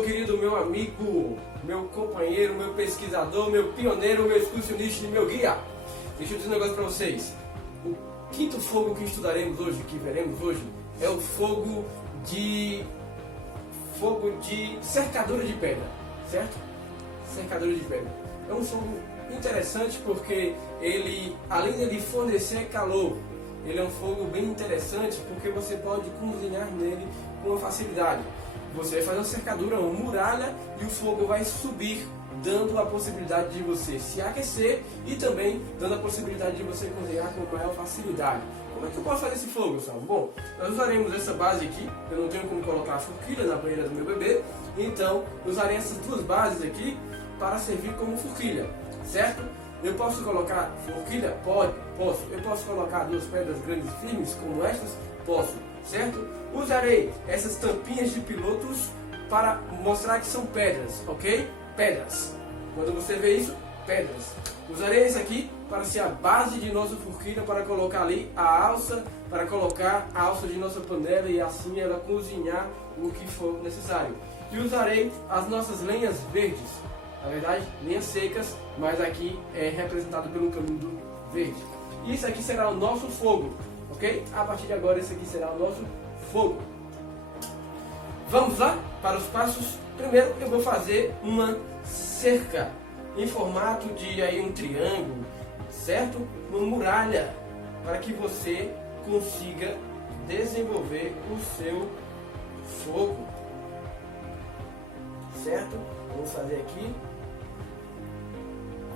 meu querido, meu amigo, meu companheiro, meu pesquisador, meu pioneiro, meu excursionista e meu guia. Deixa eu dizer um negócio para vocês. O quinto fogo que estudaremos hoje, que veremos hoje, é o fogo de cercadura de pedra, certo? Cercadura de pedra. É um fogo interessante porque ele, além de ele fornecer calor, ele é um fogo bem interessante porque você pode cozinhar nele com facilidade. Você vai fazer uma cercadura, uma muralha, e o fogo vai subir, dando a possibilidade de você se aquecer e também dando a possibilidade de você cozinhar com maior facilidade. Como é que eu posso fazer esse fogo, Gustavo? Bom, nós usaremos essa base aqui. Eu não tenho como colocar a forquilha na banheira do meu bebê, então usarei essas duas bases aqui para servir como forquilha, certo? Eu posso colocar forquilha? Posso. Eu posso colocar duas pedras grandes firmes como estas? Posso, certo? Usarei essas tampinhas de pilotos para mostrar que são pedras, ok? Pedras. Quando você vê isso, pedras. Usarei esse aqui para ser a base de nossa forquilha, para colocar ali a alça, para colocar a alça de nossa panela e assim ela cozinhar o que for necessário. E usarei as nossas lenhas verdes, na verdade, lenhas secas, mas aqui é representado pelo canudo verde. E isso aqui será o nosso fogo, ok? A partir de agora, esse aqui será o nosso fogo. Vamos lá para os passos. Primeiro eu vou fazer uma cerca em formato de aí um triângulo, certo? Uma muralha, para que você consiga desenvolver o seu fogo, certo? Vamos fazer aqui.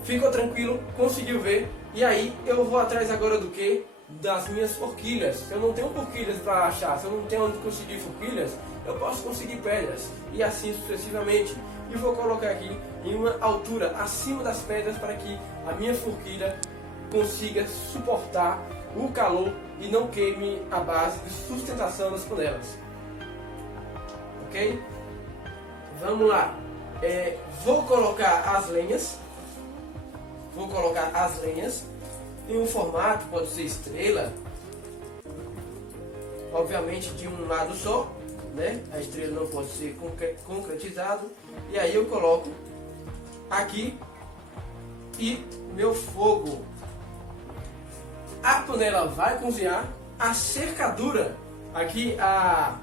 Ficou tranquilo? Conseguiu ver? E aí eu vou atrás agora do que? Das minhas forquilhas. Se eu não tenho forquilhas para achar, se eu não tenho onde conseguir forquilhas, eu posso conseguir pedras e assim sucessivamente. E vou colocar aqui em uma altura acima das pedras para que a minha forquilha consiga suportar o calor e não queime a base de sustentação das panelas. Ok? Vamos lá. Vou colocar as lenhas. Em um formato, pode ser estrela, obviamente de um lado só, né? A estrela não pode ser concretizado. E aí eu coloco aqui e meu fogo. A panela vai cozinhar, a cercadura, aqui a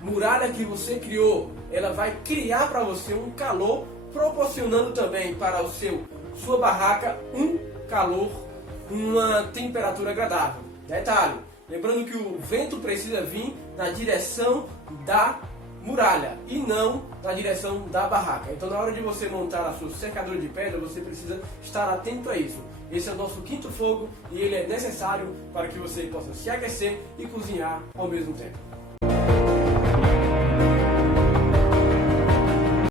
muralha que você criou, ela vai criar para você um calor, proporcionando também para sua barraca um calor, uma temperatura agradável. Detalhe, lembrando que o vento precisa vir na direção da muralha e não na direção da barraca. Então na hora de você montar a sua cercadura de pedra, você precisa estar atento a isso. Esse é o nosso quinto fogo e ele é necessário para que você possa se aquecer e cozinhar ao mesmo tempo.